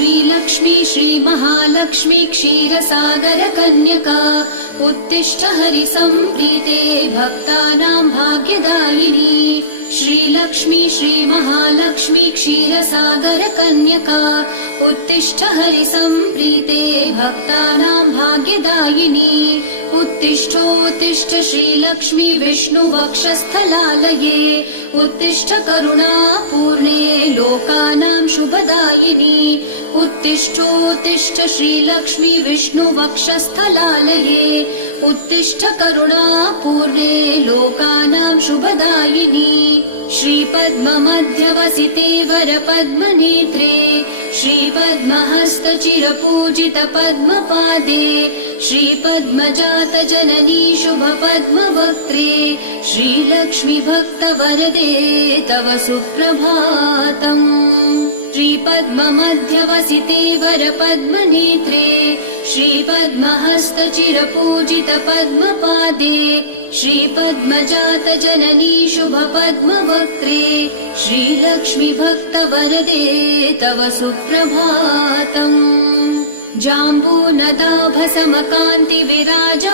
श्रीलक्ष्मी श्रीमहालक्ष्मी क्षीरसागर कन्यका उत्तिष्ठ हरिसम्प्रीते भक्तानां भाग्यदायिनी श्रीलक्ष्मी श्रीमहालक्ष्मी क्षीरसागर कन्यका उत्तिष्ठ हरिसम्प्रीते भक्तानां भाग्यदायिनी उत्तिष्ठोत्तिष्ठ श्रीलक्ष्मी विष्णुवक्षस्थलालये उत्तिष्ठ करुणापूर्णे लोकानां शुभदायिनी उत्तिष्ठोत्तिष्ठ श्रीलक्ष्मी विष्णुवक्षस्थलालये उत्तिष्ठ करुणापूर्णे लोकानां शुभदायिनी श्रीपद्ममध्यवसिते वरपद्मनेत्रे श्रीपद्महस्तचिरपूजित पद्मपादे श्रीपद्मजात जननी शुभपद्मवक्त्रे श्रीलक्ष्मी भक्तवरदे तव सुप्रभातम् श्रीपद्ममध्यवसिते वरपद्मनेत्रे श्रीपद्महस्तचिरपूजित पद्मपादे श्रीपद्मजात जननी शुभपद्मवक्त्रे श्रीलक्ष्मी भक्तवरदे तव सुप्रभातम् जाम्बूनदाभसमकान्ति विराज